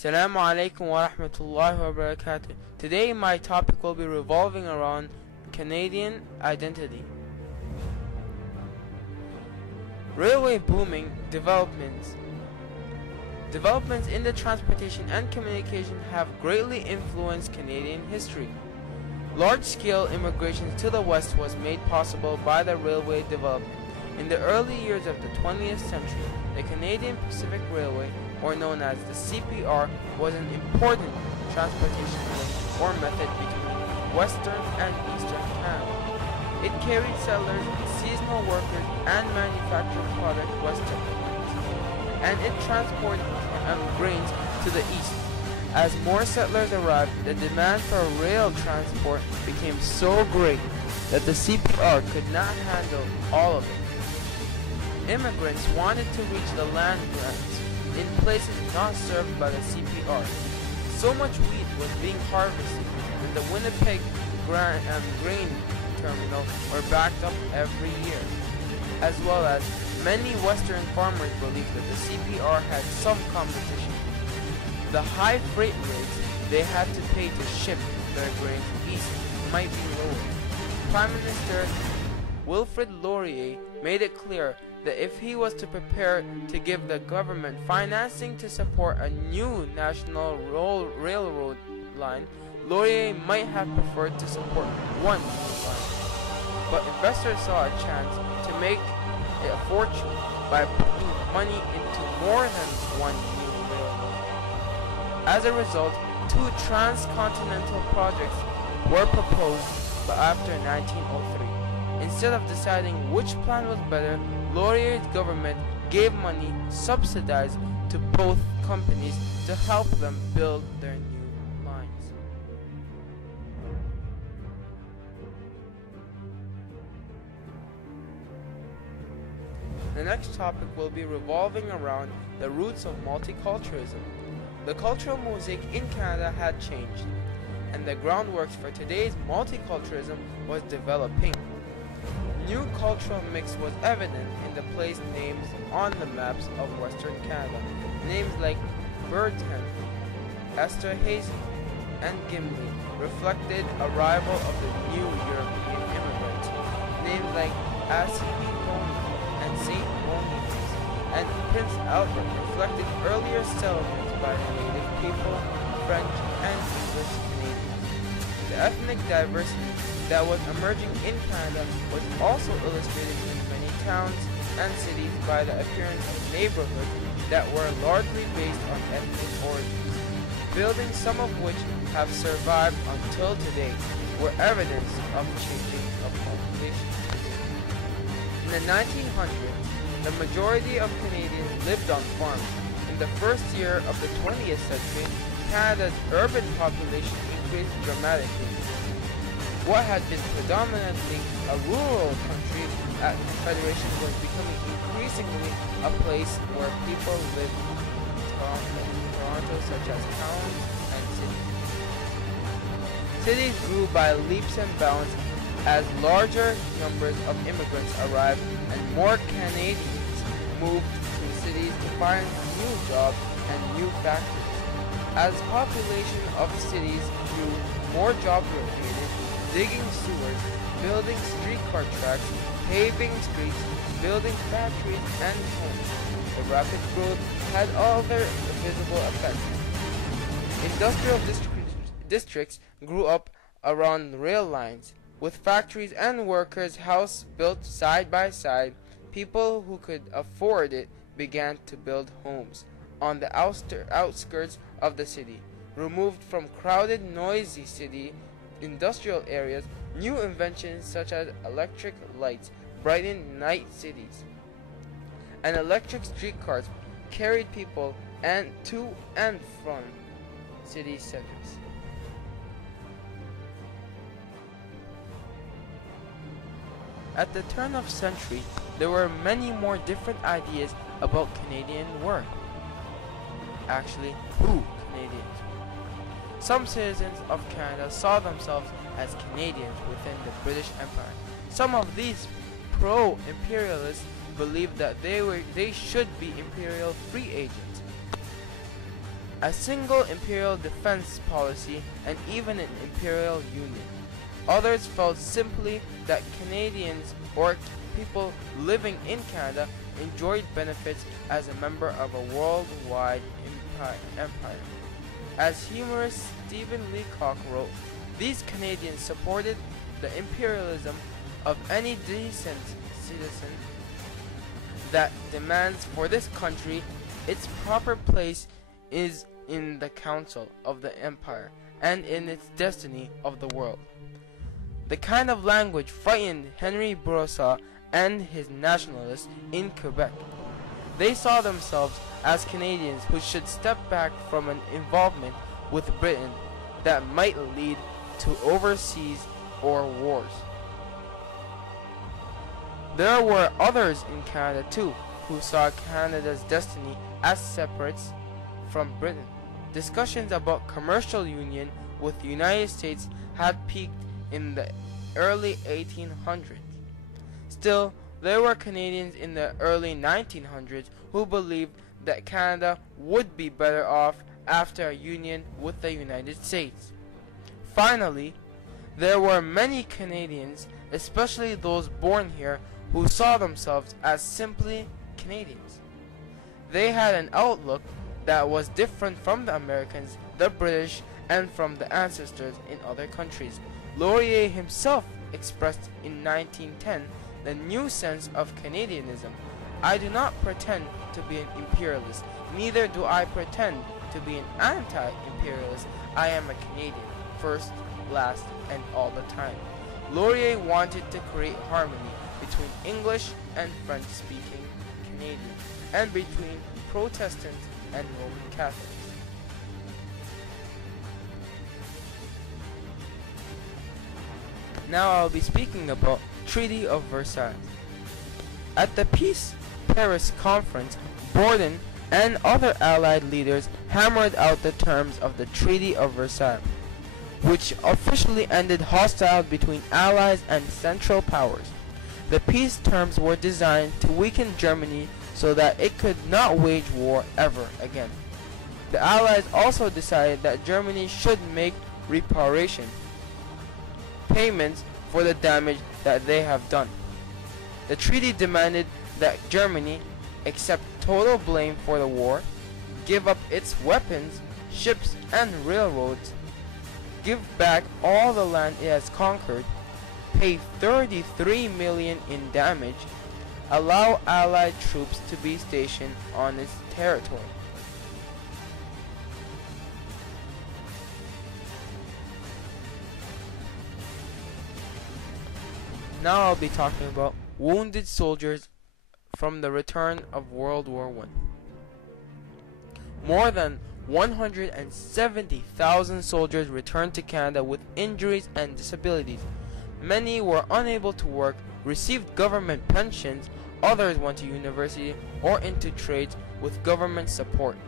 Assalamu alaikum wa rahmatullahi wa barakatuh. Today my topic will be revolving around Canadian identity. Railway booming developments. Developments in the transportation and communication have greatly influenced Canadian history. Large-scale immigration to the west was made possible by the railway development. In the early years of the 20th century, the Canadian Pacific Railway, or known as the CPR, was an important transportation link or method between western and eastern Canada. It carried settlers, seasonal workers, and manufactured products westward, and it transported grains to the east. As more settlers arrived, the demand for rail transport became so great that the CPR could not handle all of it. Immigrants wanted to reach the land grants in places not served by the CPR. So much wheat was being harvested that the Winnipeg grain terminal were backed up every year, as well as many Western farmers believed that the CPR had some competition. The high freight rates they had to pay to ship their grains east might be lower. Prime Minister Wilfrid Laurier made it clear that if he was to prepare to give the government financing to support a new national railroad line, Laurier might have preferred to support one line. But investors saw a chance to make a fortune by putting money into more than one new railroad. As a result, two transcontinental projects were proposed after 1903. Instead of deciding which plan was better, Laurier's government gave money subsidized to both companies to help them build their new lines. The next topic will be revolving around the roots of multiculturalism. The cultural mosaic in Canada had changed, and the groundwork for today's multiculturalism was developing. New cultural mix was evident in the place names on the maps of Western Canada. Names like Birdtown, Esterhazy, and Gimli reflected arrival of the new European immigrants. Names like Assiniboine and St. Boniface and Prince Albert reflected earlier settlements by the native people, French and English Canadians. The ethnic diversity that was emerging in Canada was also illustrated in many towns and cities by the appearance of neighborhoods that were largely based on ethnic origins. Buildings, some of which have survived until today, were evidence of changing of population. In the 1900s, the majority of Canadians lived on farms. In the first year of the 20th century, Canada's urban population increased dramatically. What had been predominantly a rural country at Confederation was becoming increasingly a place where people lived in Toronto, such as towns and cities. Cities grew by leaps and bounds as larger numbers of immigrants arrived and more Canadians moved to cities to find new jobs and new factories. As population of cities grew, more jobs were created, digging sewers, building streetcar tracks, paving streets, building factories and homes. The rapid growth had other visible effects. Industrial districts grew up around rail lines, with factories and workers' houses built side by side. People who could afford it began to build homes on the outskirts of the city. Removed from crowded, noisy city industrial areas, new inventions such as electric lights brightened night cities, and electric streetcars carried people to and from city centers. At the turn of century, there were many more different ideas about Canadian work. Actually, who Canadians were. Some citizens of Canada saw themselves as Canadians within the British Empire. Some of these pro-imperialists believed that they should be imperial free agents. a single imperial defense policy, and even an imperial union. Others felt simply that Canadians or people living in Canada enjoyed benefits as a member of a worldwide empire. As humorist Stephen Leacock wrote, these Canadians supported the imperialism of any decent citizen that demands for this country its proper place is in the council of the empire and in its destiny of the world. The kind of language frightened Henry Bourassa and his nationalists in Quebec. They saw themselves as Canadians who should step back from an involvement with Britain that might lead to overseas or wars. There were others in Canada too who saw Canada's destiny as separate from Britain. Discussions about commercial union with the United States had peaked in the early 1800s. Still, there were Canadians in the early 1900s who believed that Canada would be better off after a union with the United States. Finally, there were many Canadians, especially those born here, who saw themselves as simply Canadians. They had an outlook that was different from the Americans, the British, and from the ancestors in other countries. Laurier himself expressed in 1910 the new sense of Canadianism. I do not pretend to be an imperialist, neither do I pretend to be an anti-imperialist. I am a Canadian, first, last, and all the time. Laurier wanted to create harmony between English and French-speaking Canadians, and between Protestants and Roman Catholics. Now I'll be speaking about Treaty of Versailles. At the Peace Paris Conference, Bourdon and other Allied leaders hammered out the terms of the Treaty of Versailles, which officially ended hostilities between Allies and Central Powers. The peace terms were designed to weaken Germany so that it could not wage war ever again. The Allies also decided that Germany should make reparation payments for the damage that they have done. The treaty demanded that Germany accept total blame for the war, give up its weapons, ships, and railroads, give back all the land it has conquered, pay 33 million in damage, allow Allied troops to be stationed on its territory. Now I'll be talking about wounded soldiers from the return of World War I. More than 170,000 soldiers returned to Canada with injuries and disabilities. Many were unable to work, received government pensions, others went to university or into trades with government support.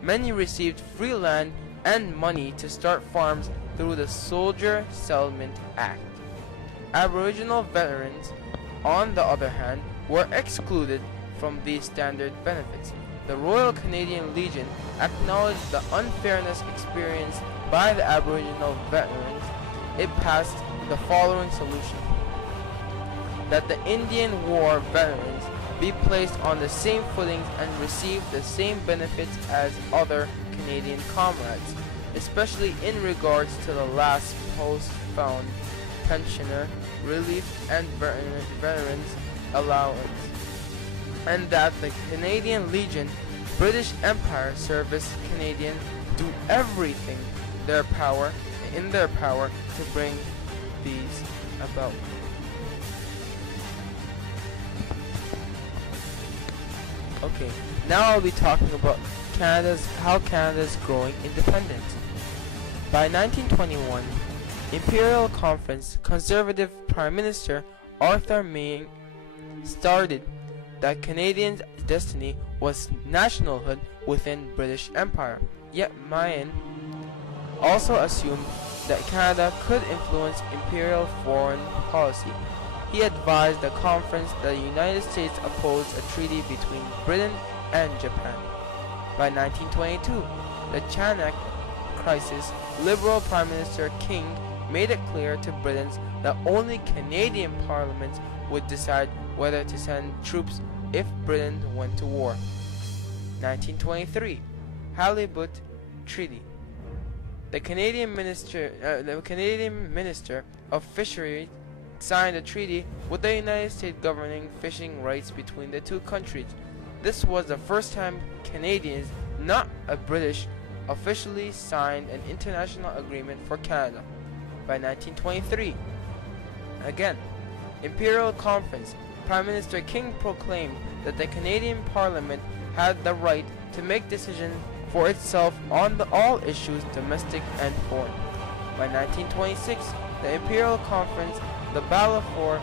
Many received free land and money to start farms through the Soldier Settlement Act. Aboriginal veterans, on the other hand, were excluded from these standard benefits. The Royal Canadian Legion acknowledged the unfairness experienced by the Aboriginal veterans. It passed the following solution: that the Indian War veterans be placed on the same footings and receive the same benefits as other Canadian comrades, especially in regards to the last post-found pensioner relief and veterans allowance, and that the Canadian Legion, British Empire Service Canadian do everything in their power to bring these about. Okay, now I'll be talking about how Canada's growing independence. By 1921, Imperial Conference Conservative Prime Minister Arthur Meighen started that Canadians' destiny was nationalhood within British Empire. Yet Meighen also assumed that Canada could influence imperial foreign policy. He advised the conference that the United States opposed a treaty between Britain and Japan. By 1922, the Chanak crisis, Liberal Prime Minister King made it clear to Britons that only Canadian Parliament would decide whether to send troops if Britain went to war. 1923 Halibut Treaty. The Canadian Minister of Fisheries signed a treaty with the United States governing fishing rights between the two countries. This was the first time Canadians, not a British, officially signed an international agreement for Canada. By 1923, again, Imperial Conference, Prime Minister King proclaimed that the Canadian Parliament had the right to make decisions for itself on all issues, domestic and foreign. By 1926, the Imperial Conference, the Balfour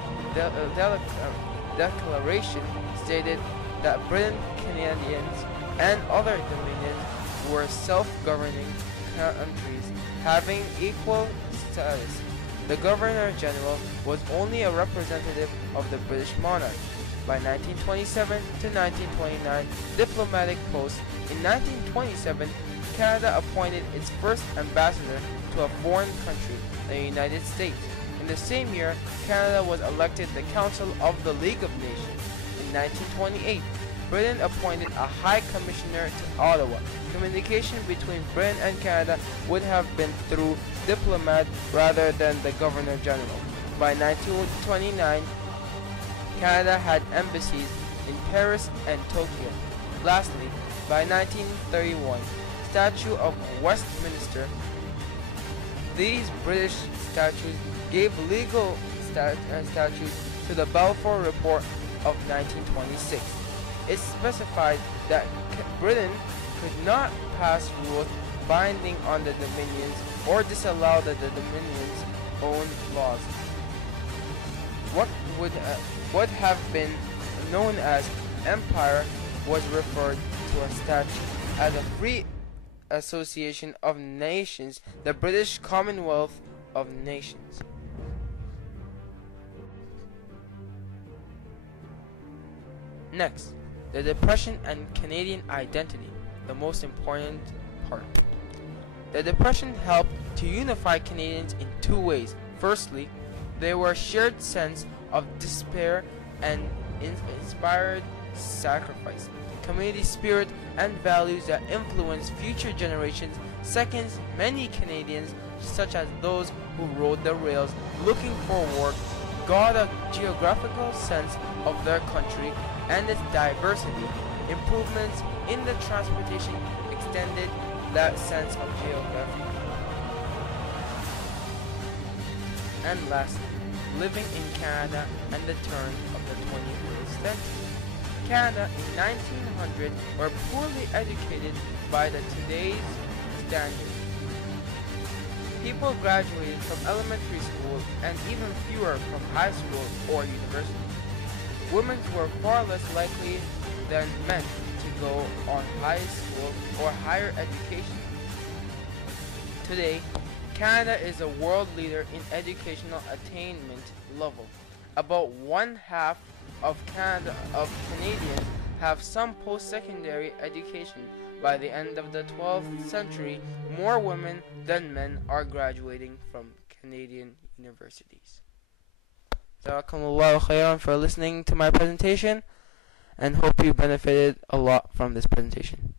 Declaration, stated that Britain, Canadians, and other dominions were self-governing countries having equal status. The Governor-General was only a representative of the British monarch. By 1927 to 1929, diplomatic posts. In 1927, Canada appointed its first ambassador to a foreign country, the United States. In the same year, Canada was elected the Council of the League of Nations. In 1928, Britain appointed a High Commissioner to Ottawa. Communication between Britain and Canada would have been through diplomat rather than the Governor-General. By 1929, Canada had embassies in Paris and Tokyo. Lastly, by 1931, Statute of Westminster. These British statutes gave legal statutes to the Balfour Report of 1926. It specified that Britain could not pass rules binding on the Dominions or disallow the Dominions' own laws. What would have been known as empire was referred to a statute as a free association of nations, the British Commonwealth of Nations. Next, the Depression and Canadian identity, the most important part. The Depression helped to unify Canadians in two ways. Firstly, there were a shared sense of despair and inspired sacrifice, community spirit, and values that influence future generations. Second, many Canadians, such as those who rode the rails looking for work, got a geographical sense of their country and its diversity. Improvements in the transportation extended that sense of geography. And lastly, living in Canada and the turn of the 21st century. Canada in 1900 were poorly educated by the today's standards. People graduated from elementary school and even fewer from high school or university. Women were far less likely than men to go on high school or higher education. Today, Canada is a world leader in educational attainment level. About one-half of Canadians have some post-secondary education. By the end of the 12th century, more women than men are graduating from Canadian universities. Jazakumullahu khairan for listening to my presentation, and hope you benefited a lot from this presentation.